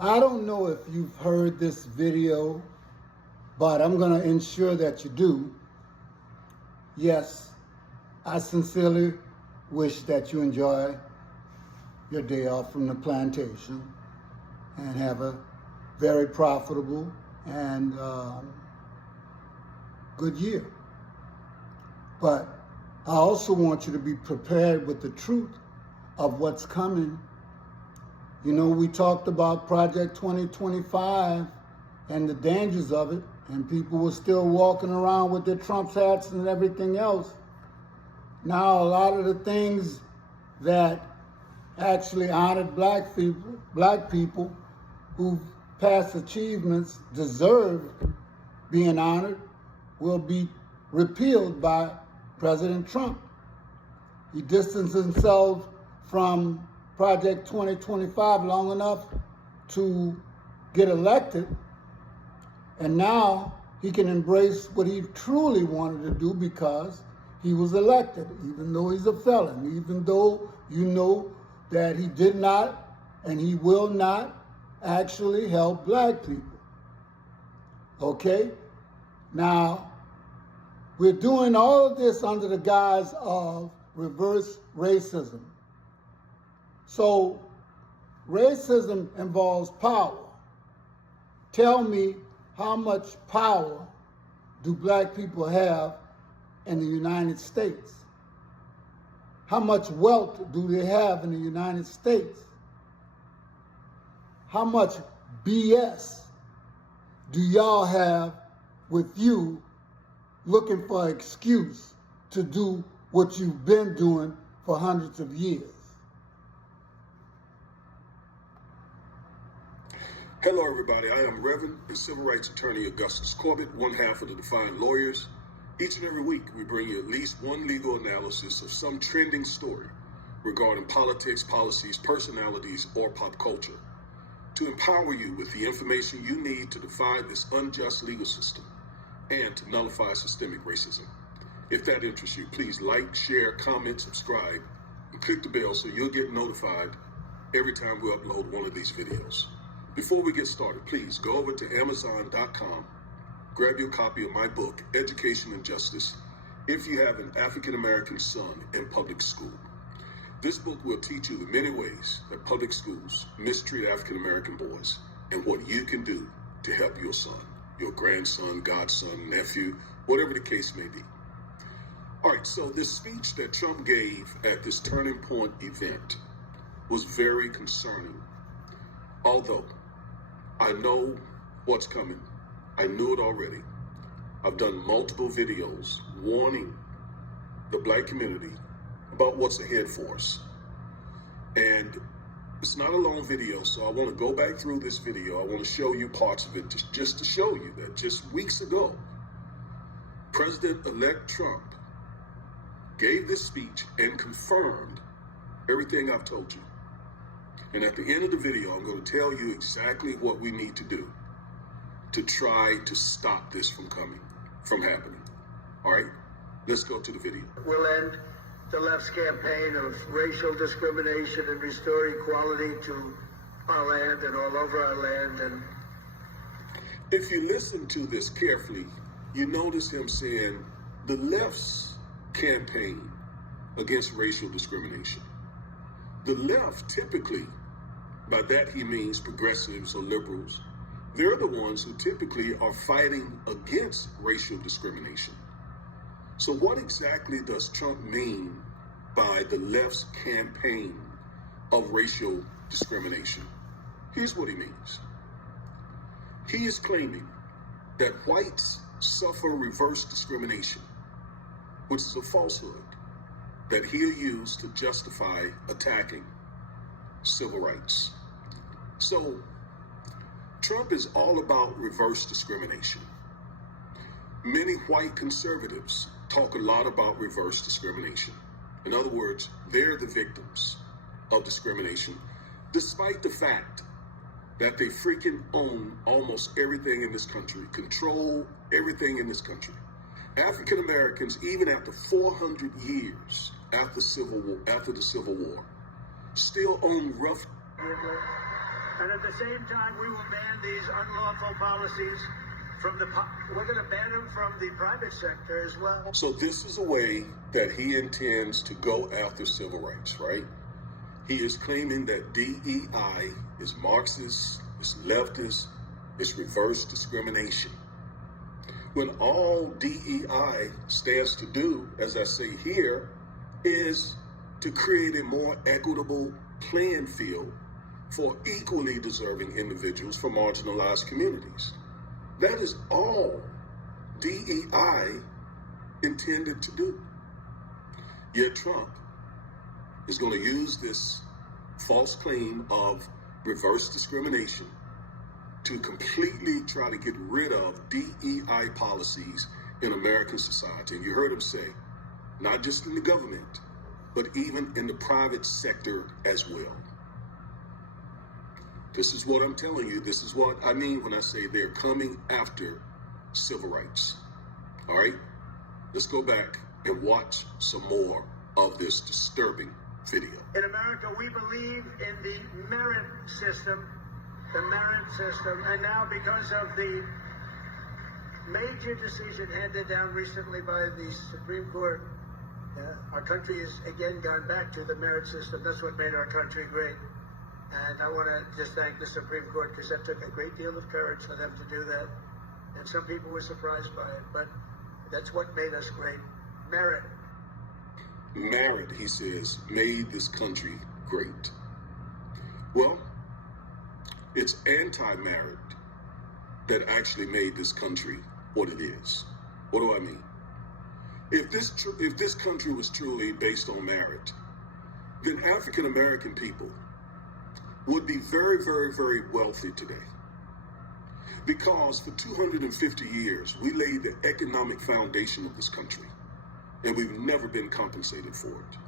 I don't know if you've heard this video, but I'm going to ensure that you do. Yes, I sincerely wish that you enjoy your day off from the plantation and have a very profitable and good year. But I also want you to be prepared with the truth of what's coming. You know, we talked about Project 2025 and the dangers of it, and people were still walking around with their Trump hats and everything else. Now, a lot of the things that actually honored black people whose past achievements deserve being honored will be repealed by President Trump. He distanced himself from Project 2025 long enough to get elected, and now he can embrace what he truly wanted to do because he was elected, even though he's a felon, even though you know that he did not and he will not actually help black people. Okay? Now, we're doing all of this under the guise of reverse racism. So, racism involves power. Tell me, how much power do black people have in the United States? How much wealth do they have in the United States? How much BS do y'all have with you looking for an excuse to do what you've been doing for hundreds of years? Hello, everybody. I am Reverend and Civil Rights Attorney Augustus Corbett, one half of the Defiant Lawyers. Each and every week, we bring you at least one legal analysis of some trending story regarding politics, policies, personalities, or pop culture to empower you with the information you need to defy this unjust legal system and to nullify systemic racism. If that interests you, please like, share, comment, subscribe, and click the bell so you'll get notified every time we upload one of these videos. Before we get started, please go over to Amazon.com, grab your copy of my book, Education and Justice, if you have an African-American son in public school. This book will teach you the many ways that public schools mistreat African-American boys and what you can do to help your son, your grandson, godson, nephew, whatever the case may be. All right, so this speech that Trump gave at this Turning Point event was very concerning. Although I know what's coming. I knew it already. I've done multiple videos warning the black community about what's ahead for us. And it's not a long video, so I want to go back through this video. I want to show you parts of it just to show you that just weeks ago, President-elect Trump gave this speech and confirmed everything I've told you. And at the end of the video, I'm going to tell you exactly what we need to do to try to stop this from happening. All right, let's go to the video. We'll end the left's campaign of racial discrimination and restore equality to our land and all over our land. And if you listen to this carefully, you notice him saying the left's campaign against racial discrimination. The left typically, by that he means progressives or liberals, they're the ones who typically are fighting against racial discrimination. So what exactly does Trump mean by the left's campaign of racial discrimination? Here's what he means. He is claiming that whites suffer reverse discrimination, which is a falsehood that he'll use to justify attacking civil rights. So Trump is all about reverse discrimination. Many white conservatives talk a lot about reverse discrimination. In other words, they're the victims of discrimination, despite the fact that they freaking own almost everything in this country, control everything in this country. African Americans, even after 400 years after the Civil War, still own And at the same time, we will ban these unlawful policies from we're going to ban them from the private sector as well. So this is a way that he intends to go after civil rights, right? He is claiming that DEI is Marxist, it's leftist, it's reverse discrimination. When all DEI stands to do, as I say here, is to create a more equitable playing field for equally deserving individuals from marginalized communities. That is all DEI intended to do. Yet Trump is going to use this false claim of reverse discrimination to completely try to get rid of DEI policies in American society. And you heard him say, not just in the government, but even in the private sector as well. This is what I'm telling you. This is what I mean when I say they're coming after civil rights. All right? Let's go back and watch some more of this disturbing video. In America, we believe in the merit system, and now because of the major decision handed down recently by the Supreme Court, our country has again gone back to the merit system. That's what made our country great. And I want to just thank the Supreme Court because that took a great deal of courage for them to do that. And some people were surprised by it, but that's what made us great. Merit. Merit, he says, made this country great. Well, it's anti-merit that actually made this country what it is. What do I mean? If this country was truly based on merit, then African American people would be very, very, very wealthy today. Because for 250 years, we laid the economic foundation of this country, and we've never been compensated for it.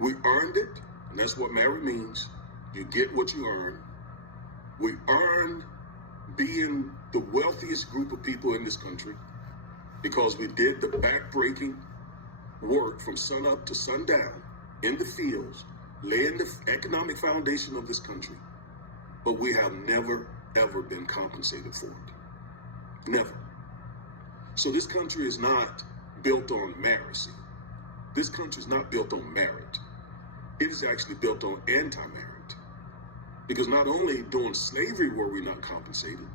We earned it, and that's what merit means. You get what you earn. We earned being the wealthiest group of people in this country because we did the back-breaking work from sun up to sundown in the fields, laying the economic foundation of this country. But we have never, ever been compensated for it. Never. So this country is not built on merit. This country is not built on merit. It is actually built on anti-merit. Because not only during slavery were we not compensated,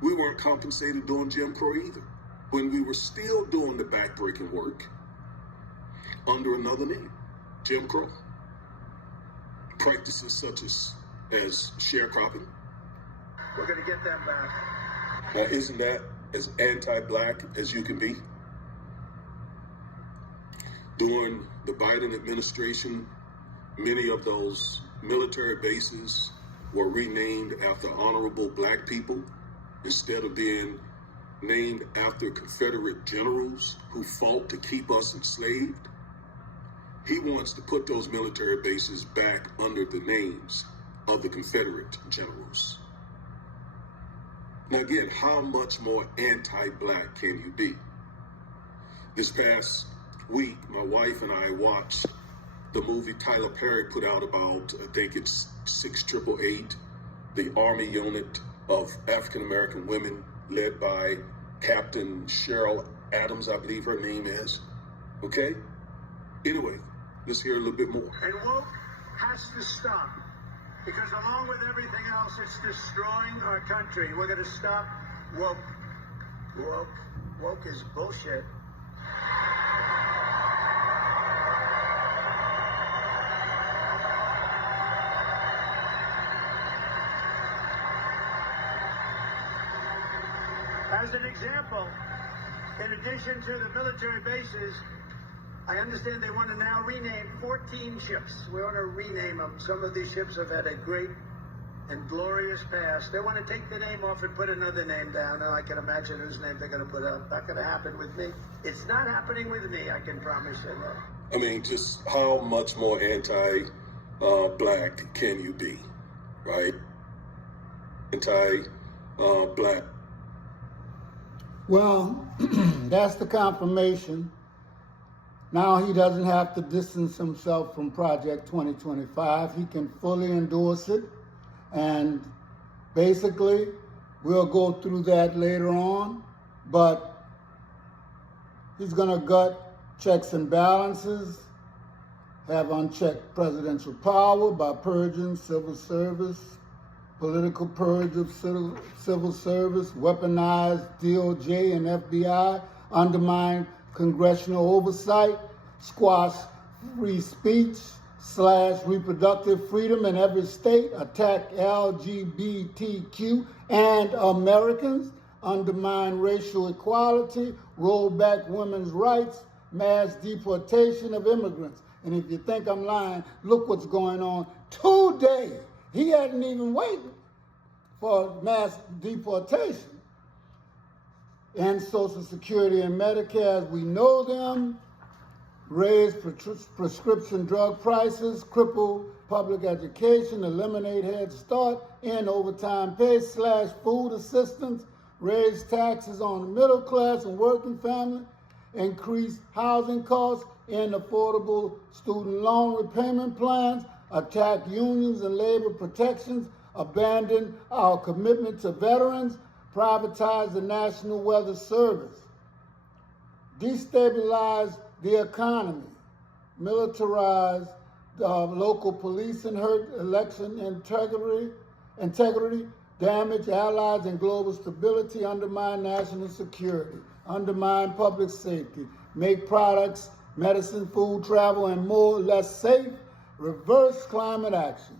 we weren't compensated during Jim Crow either, when we were still doing the back-breaking work under another name, Jim Crow. Practices such as sharecropping. We're going to get them back. Now, isn't that as anti-black as you can be? During the Biden administration, many of those military bases were renamed after honorable black people instead of being named after Confederate generals who fought to keep us enslaved. He wants to put those military bases back under the names of the Confederate generals. Now again, how much more anti-black can you be? This past week, my wife and I watched the movie Tyler Perry put out about, I think it's 6888, the Army unit of African-American women led by Captain Cheryl Adams, I believe her name is. Okay? Anyway, let's hear a little bit more. And woke has to stop. Because along with everything else, it's destroying our country. We're going to stop woke. Woke is bullshit. As an example, in addition to the military bases, I understand they want to now rename 14 ships. We want to rename them. Some of these ships have had a great and glorious past. They want to take the name off and put another name down. Now I can imagine whose name they're going to put up. Not going to happen with me. It's not happening with me, I can promise you that. I mean, just how much more anti-black can you be, right? Anti-black. Well, that's the confirmation. Now he doesn't have to distance himself from Project 2025. He can fully endorse it. And Basically, we'll go through that later on, but he's going to gut checks and balances, have unchecked presidential power by purging civil service, political purge of civil service, weaponized DOJ and FBI, undermine congressional oversight, squash free speech / reproductive freedom in every state, attack LGBTQ and Americans, undermine racial equality, roll back women's rights, mass deportation of immigrants. And if you think I'm lying, look what's going on today. He hadn't even waited for mass deportation. And Social Security and Medicare as we know them, raise prescription drug prices, cripple public education, eliminate Head Start, end overtime pay / food assistance, raise taxes on the middle class and working family, increase housing costs, end affordable student loan repayment plans, attack unions and labor protections, abandon our commitment to veterans, privatize the National Weather Service, destabilize the economy, militarize local police and hurt election integrity, damage allies and global stability, undermine national security, undermine public safety, make products, medicine, food, travel, and more less safe, reverse climate action.